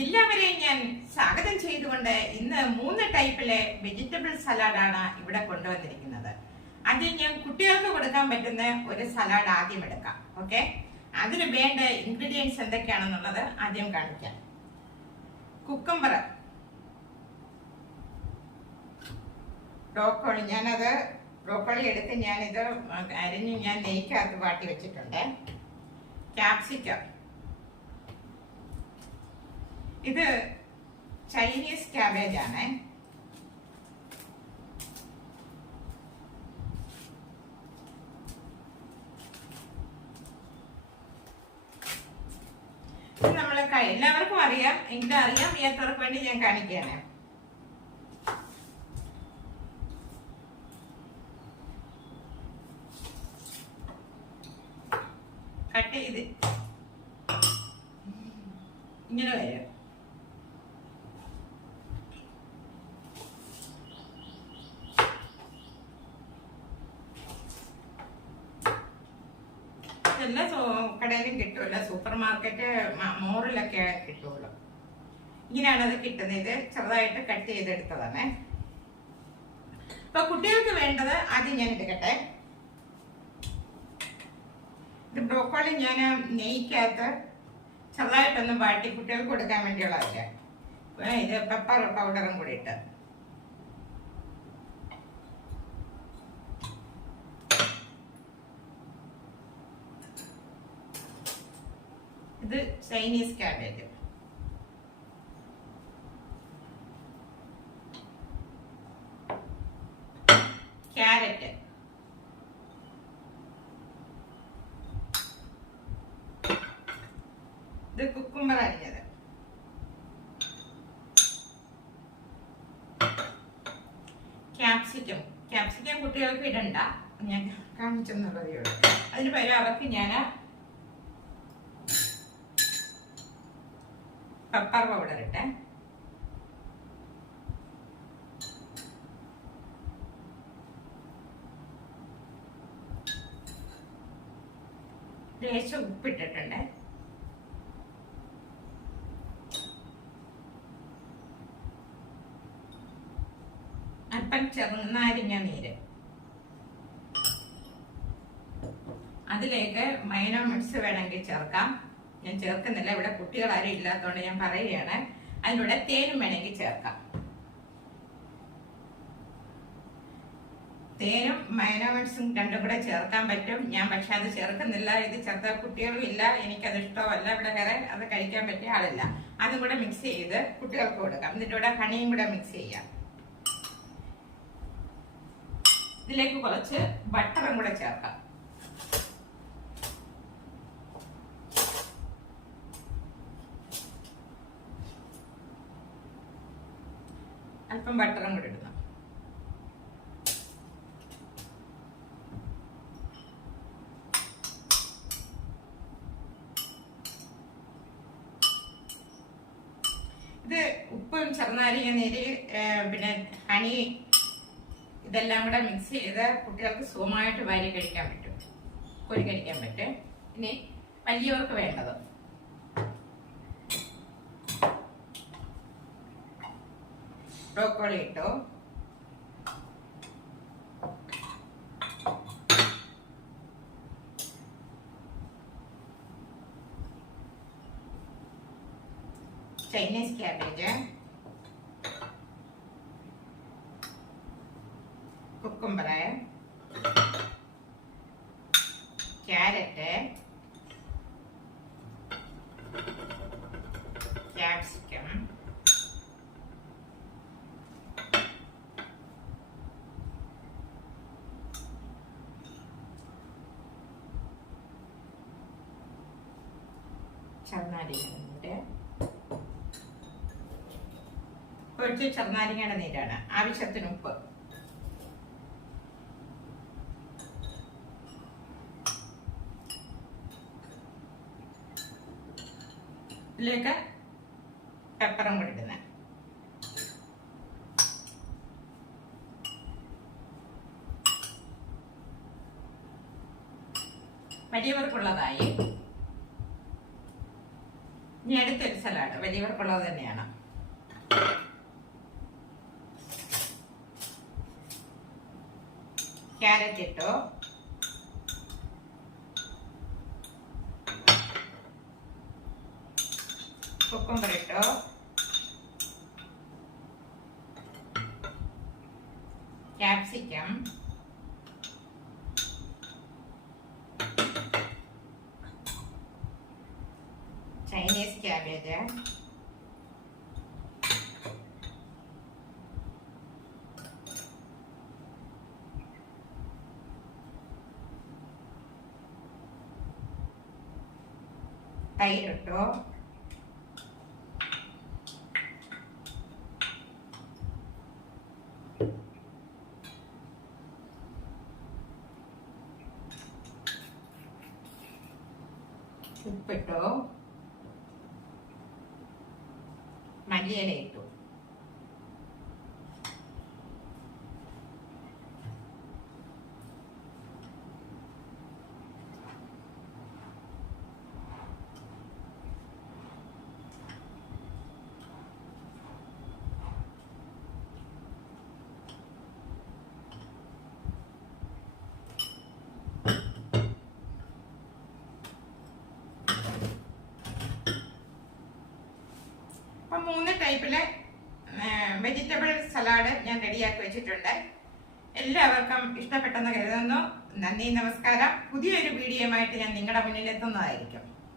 എല്ലാവരെയും ഞാൻ സ്വാഗതം ചെയ്തുകൊണ്ട് ഇന്ന് 3 ടൈപ്പിലെ വെജിറ്റബിൾ സലാഡാണ് ഇവിടെ കൊണ്ടുവന്നിരിക്കുന്നത്. ആദ്യം ഞാൻ കുട്ടികൾക്ക് കൊടുക്കാൻ പറ്റുന്ന ഒരു സലാഡ് ആദ്യം എടുക്കാം. ഓക്കെ, അതിന് വേണ്ട ഇൻഗ്രീഡിയൻസ് എന്തൊക്കെയാണെന്നുള്ളത് ആദ്യം കാണിക്കാം. കുക്കുംബർ, ബ്രോക്കോളി, ബ്രോക്കോളി എടുത്ത് ഞാനിത് അരിഞ്ഞ് ഞാൻ നെയ്ക്കകത്ത് വാട്ടി വെച്ചിട്ടുണ്ട്. ക്യാപ്സിക്കം, ഇത് ചൈനീസ് ക്യാബേജ് ആണ്. ഇത് നമ്മള് എല്ലാവർക്കും അറിയാം, എങ്കിലും അറിയാൻ വയ്യാത്തവർക്ക് വേണ്ടി ഞാൻ കാണിക്കുകയാണ്. കട്ട് ചെയ്ത് ഇങ്ങനെ വരും. എല്ലാ കടയിലും കിട്ടുമല്ലോ, സൂപ്പർ മാർക്കറ്റ് മോറിലൊക്കെ കിട്ടുമല്ലോ. ഇങ്ങനെയാണ് അത് കിട്ടുന്നത്. ഇത് ചെറുതായിട്ട് കട്ട് ചെയ്തെടുത്തതാണ്. അപ്പൊ കുട്ടികൾക്ക് വേണ്ടത് ആദ്യം ഞാൻ എടുക്കട്ടെ. ഇത് ബ്രോക്കോളി ഞാൻ നെയ്ക്കകത്ത് ചെറുതായിട്ടൊന്ന് വാട്ടി കുട്ടികൾക്ക് കൊടുക്കാൻ വേണ്ടിയുള്ളതല്ല. ഇത് പെപ്പർ പൗഡറും കൂടി ഇട്ട് ഇത് ചൈനീസ് ക്യാബേജ്, ക്യാരറ്റ്, ഇത് കുക്കുംബർ അരിഞ്ഞത്, ക്യാപ്സിക്കം കുട്ടികൾക്ക് ഇടണ്ട, ഞാൻ കാണിച്ചെന്നുള്ളതേ ഉള്ളൂ. അതിന് പകരം അവർക്ക് ഞാൻ പെപ്പർ പൗഡർ ഇട്ടെ. ലേശം ഉപ്പിട്ടിട്ടുണ്ട്. അല്പം ചെറുനാരങ്ങ നീര്. അതിലേക്ക് മയോണൈസ് വേണമെങ്കിൽ ചേർക്കാം. ഞാൻ ചേർക്കുന്നില്ല, ഇവിടെ കുട്ടികൾ ആരും ഇല്ലാത്തതുകൊണ്ട് ഞാൻ പറയുകയാണ്. അതിലൂടെ തേനും വേണമെങ്കിൽ ചേർക്കാം. തേനും മയോണൈസും രണ്ടും കൂടെ ചേർക്കാൻ പറ്റും. ഞാൻ പക്ഷെ അത് ചേർക്കുന്നില്ല. ഇത് ചേർത്ത കുട്ടികളും ഇല്ല, എനിക്കത് ഇഷ്ടമല്ല. ഇവിടെ വേറെ അത് കഴിക്കാൻ പറ്റിയ ആളില്ല. അതും കൂടെ മിക്സ് ചെയ്ത് കുട്ടികൾക്ക് കൊടുക്കാം. ഇതിൻ്റെ കൂടെ ഹണിയും കൂടെ മിക്സ് ചെയ്യാം. ഇതിലേക്ക് കുറച്ച് ബട്ടറും കൂടെ ചേർക്കാം. അല്പം ബട്ടറും കൂടി ഇടുന്നു. ഇത് ഉപ്പും ചെറുനാരങ്ങ നീര് പിന്നെ ഹണി ഇതെല്ലാം കൂടെ മിക്സ് ചെയ്ത് കുട്ടികൾക്ക് സുഖമായിട്ട് വാരി കഴിക്കാൻ പറ്റും, കോരി കഴിക്കാൻ പറ്റും. ഇനി വലിയവർക്ക് വേണ്ടത് ബ്രോക്കോളി ഇട്ടു, Chinese cabbage, cucumber, carrot, capsicum, ചെറുനാരങ്ങ, കുറച്ച് ചെറുനാരങ്ങയുടെ നീരാണ്. ആവശ്യത്തിന് ഉപ്പ്, ഇതിലേക്ക് പെപ്പറും കൂടി ഇടുന്നത്. വലിയവർക്കുള്ളതായി ഇനി അടുത്തൊരു സലാഡ് വലിയവർക്കുള്ളത് തന്നെയാണ്. ക്യാരറ്റ് ഇട്ടു, കുക്കുംബർ ഇട്ടു, ക്യാപ്സിക്കം, ചൈനീസ് ക്യാബേജ്, തൈരിട്ടു, ഉപ്പിട്ടു, മല്ലിയില ഇട്ടു. അപ്പം 3 ടൈപ്പിലെ വെജിറ്റബിൾ സലാഡ് ഞാൻ റെഡിയാക്കി വെച്ചിട്ടുണ്ട്. എല്ലാവർക്കും ഇഷ്ടപ്പെട്ടെന്ന് കരുതുന്നു. നന്ദി, നമസ്കാരം. പുതിയൊരു വീഡിയോയുമായിട്ട് ഞാൻ നിങ്ങളുടെ മുന്നിൽ എത്തുന്നതായിരിക്കും.